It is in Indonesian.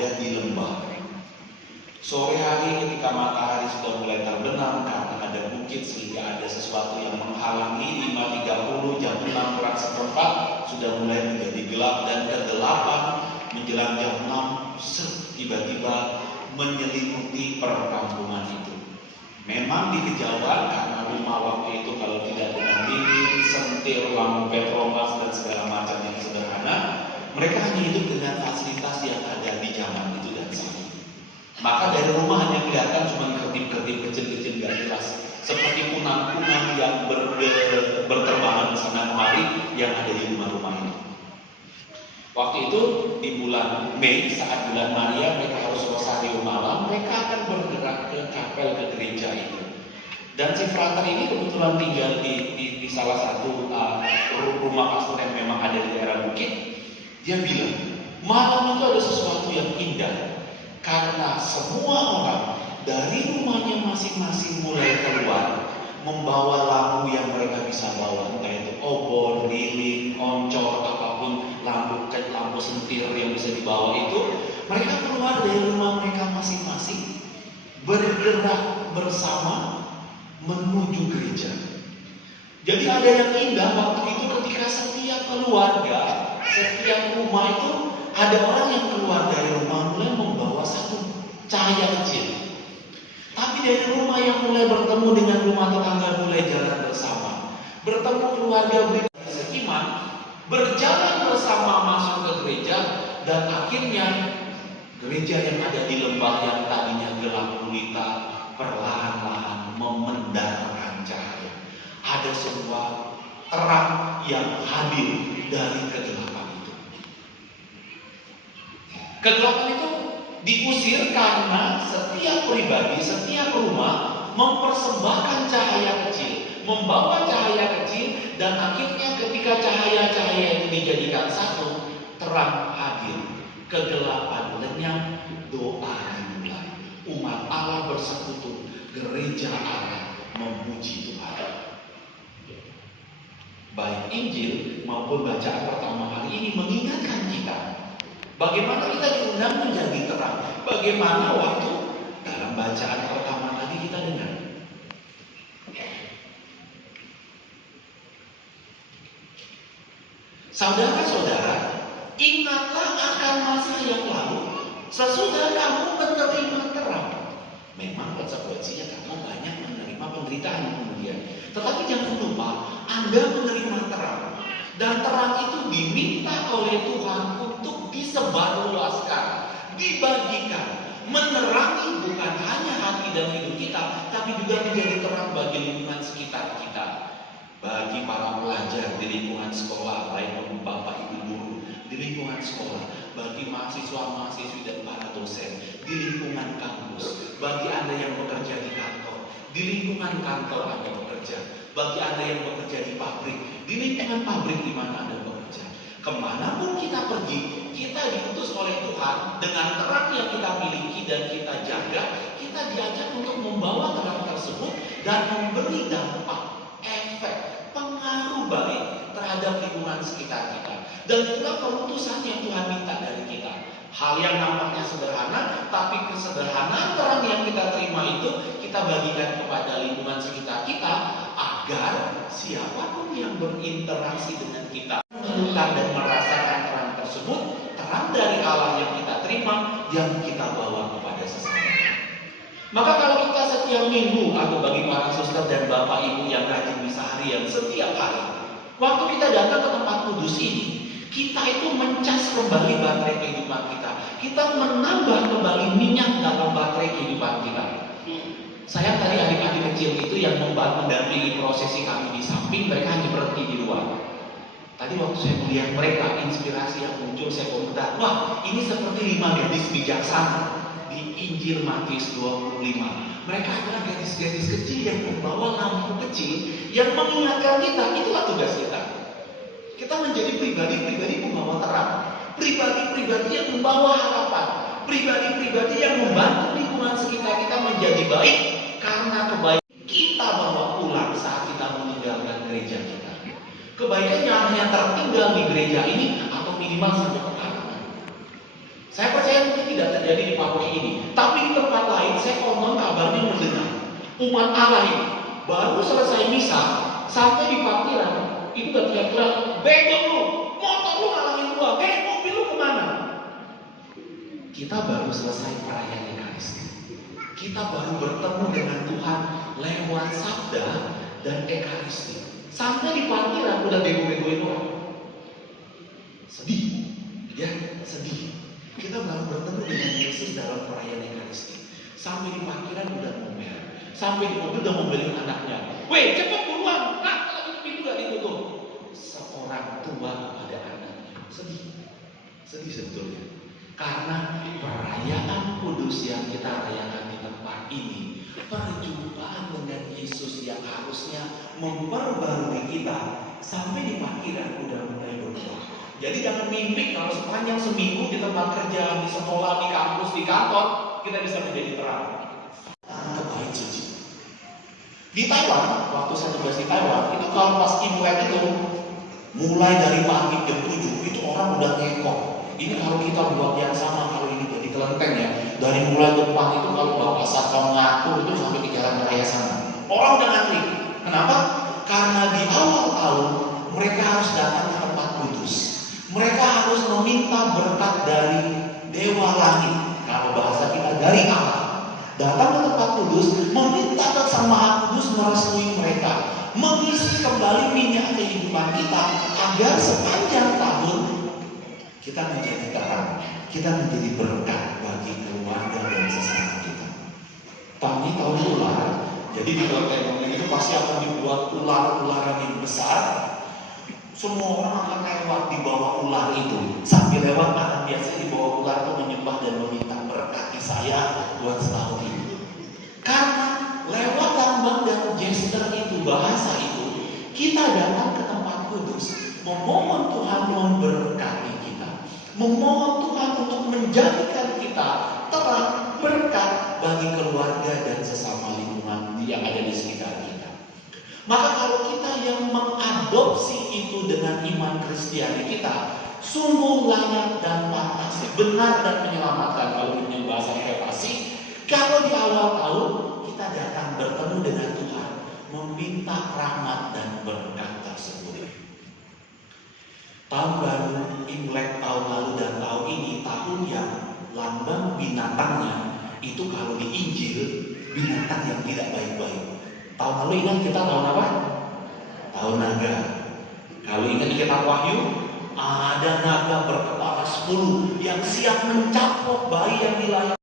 ada di lembah. Sore hari ketika matahari sudah mulai terbenam karena ada bukit sehingga ada sesuatu yang menghalangi. 5.30 jam 6 kurang seperempat sudah mulai menjadi gelap, dan kegelapan menjelang jam 6 tiba-tiba menyelimuti perkampungan itu. Memang di kejauhan karena rumah waktu itu kalau tidak dengan dinding, sentir, lampu petromas dan segala macam yang sederhana, mereka hanya hidup dengan fasilitas yang ada di zaman itu dan saat itu. Maka dari rumah hanya kelihatan cuma kertip-kertip kecil-kecil gak jelas, seperti kunang-kunang yang berterbangan kesana kemari yang ada di rumah-rumah itu. Waktu itu di bulan Mei, saat bulan Maria, mereka harus rosario malam, mereka akan bergerak ke kapel, ke gereja itu. Dan si frater ini kebetulan tinggal di salah satu rumah pastor yang memang ada di daerah bukit. Dia bilang, malam itu ada sesuatu yang indah, karena semua orang dari rumahnya masing-masing mulai keluar, membawa lampu yang mereka bisa bawa, entah itu obor, lilin, oncor, apapun, lampu sentir yang bisa dibawa itu. Mereka keluar dari rumah mereka masing-masing, bergerak bersama menuju gereja. Jadi ada yang indah waktu itu ketika setiap keluarga, setiap rumah itu ada orang yang keluar dari rumah mulai membawa satu cahaya kecil. Tapi dari rumah yang mulai bertemu dengan rumah tetangga mulai jalan bersama, bertemu keluarga seiman, berjalan bersama masuk ke gereja, dan akhirnya gereja yang ada di lembah yang tadinya gelap gulita perlahan-lahan memendarkan cahaya. Ada sebuah terang yang hadir dari kegelapan itu. Kegelapan itu diusir karena setiap pribadi, setiap rumah mempersembahkan cahaya kecil, membawa cahaya kecil, dan akhirnya ketika cahaya-cahaya itu dijadikan satu, terang hadir, kegelapan lenyap, doa dimulai. Umat Allah bersekutu, gereja Allah memuji Tuhan. Baik Injil maupun bacaan pertama hari ini mengingatkan kita bagaimana kita diundang menjadi terang. Bagaimana waktu dalam bacaan pertama tadi kita dengar. Saudara-saudara, ingatlah akan masa yang lalu sesudah kamu menerima terang. Memang konsekuensinya kamu banyak menerima penderitaan kemudian. Tetapi jangan lupa, Anda menerima terang. Dan terang itu diminta oleh Tuhan untuk disebarluaskan, dibagikan, menerangi bukan hanya hati dan hidup kita, tapi juga menjadi terang bagi lingkungan sekitar kita. Bagi para pelajar di lingkungan sekolah, baik Bapak Ibu guru, di lingkungan sekolah, bagi mahasiswa-mahasiswi dan para dosen, di lingkungan kampus, bagi Anda yang bekerja di kantor, di lingkungan kantor Anda bekerja, bagi Anda yang bekerja di pabrik, di lingkungan pabrik di mana Anda bekerja. Kemanapun kita pergi, kita diutus oleh Tuhan dengan terang yang kita miliki dan kita jaga. Kita diajak untuk membawa terang tersebut dan memberi dampak, efek, pengaruh baik terhadap lingkungan sekitar kita. Dan itulah perutusan yang Tuhan minta dari kita. Hal yang nampaknya sederhana, tapi kesederhanaan terang yang kita terima itu kita bagikan kepada lingkungan sekitar kita, agar siapapun yang berinteraksi dengan kita menemukan dan merasakan terang tersebut, terang dari Allah yang kita terima, yang kita bawa kepada sesama. Maka kalau kita setiap minggu, atau bagi para suster dan bapak ibu yang rajin misa harian setiap hari, waktu kita datang ke tempat kudus ini, kita itu mencas kembali baterai kehidupan kita. Kita menambah kembali minyak dalam baterai kehidupan kita. Saya tadi adik-adik kecil itu yang mendampingi prosesi kami di samping, mereka hanya berhenti di luar. Tadi waktu saya melihat mereka, inspirasi yang muncul, saya komentar, wah ini seperti 5 gadis bijaksana di Injil Matius 25. Mereka adalah gadis-gadis kecil yang membawa lampu kecil yang mengingatkan kita, itulah tugas kita. Kita menjadi pribadi-pribadi membawa terang, pribadi-pribadi yang membawa harapan, pribadi-pribadi yang membantu lingkungan sekitar kita menjadi baik karena kebaikan kita bawa pulang saat kita meninggalkan gereja kita. Kebaikannya hanya tertinggal di gereja ini atau minimal sampai ke tangan. Saya percaya mungkin tidak terjadi di paroki ini, tapi di tempat lain saya konon kabarnya mendengar umat Allah ini baru selesai misa sampai di parkiran itu udah teriak-teriak, bego lu, motor lu ngalangin gua, mobil lu kemana? Kita baru selesai perayaan Ekaristi. Kita baru bertemu dengan Tuhan lewat sabda dan Ekaristi. Sampai di parkiran udah bego-begoin orang. Sedih, ya sedih. Kita baru bertemu dengan Yesus dalam perayaan Ekaristi. Sampai di parkiran udah ngomel. Sampai di mobil udah ngomelin anaknya. Weh, cepet buruan, kalau pintu gak ditutup. Seorang tua kepada anaknya. Sedih sebetulnya. Karena perayaan kudus yang kita rayakan di tempat ini, perjumpaan dengan Yesus yang harusnya memperbarui kita, sampai di parkiran udah mulai berubah. Jadi jangan mimpi kalau sepanjang seminggu di tempat kerja, di sekolah, di kampus, di kantor, kita bisa menjadi terang. Kebaik suci. Di Taiwan, waktu saya tugas di Taiwan, itu kalau pas Imlek itu, mulai dari pagi jam 7, itu orang udah ngekor. Ini kalau kita buat yang sama, kalau ini jadi kelenteng ya, dari mulai depan itu kalau Bapak Satpam ngatur itu sampai di jalan raya sana. Orang udah ngantri. Kenapa? Karena di awal tahun mereka harus datang ke tempat kudus. Mereka harus meminta berkat dari Dewa Langit. Kalau bahasa kita dari Allah. Datang ke tempat kudus, meminta ke Sang Maha Kudus merestui mereka, mengisi kembali minyak kehidupan kita agar sepanjang tahun kita menjadi terang, kita menjadi berkat bagi keluarga dan sesama kita. Tapi tahun ular, jadi di kelenteng itu pasti akan dibuat ular-ularan yang besar. Semua orang akan lewat di bawah ular itu. Sambil lewat akan biasanya di bawah ular itu menyembah dan meminta berkati saya buat setahun ini. Karena lewat lambang dan gesture itu, bahasa itu, kita datang ke tempat kudus, memohon Tuhan memberkati kita, memohon Tuhan untuk menjadikan kita terang berkat bagi keluarga dan sesama lingkungan yang ada di sekitar kita. Maka kalau kita yang mengadopsi itu dengan iman Kristiani kita, sungguh layak dan pantas, benar dan menyelamatkan. Kalau dengan bahasa Reformasi, kalau di awal tahun kita datang bertemu dengan Tuhan, meminta rahmat dan berkat tersebut. Tahun baru, Imlek tahun lalu dan tahun ini, tahun yang lambang binatangnya itu kalau di Injil binatang yang tidak baik-baik. Tahun lalu ingat kita tahun apa? Tahun naga. Kalau ingat di kitab Wahyu, ada naga berkepala 10 yang siap mencapok bayi yang dilahirkan.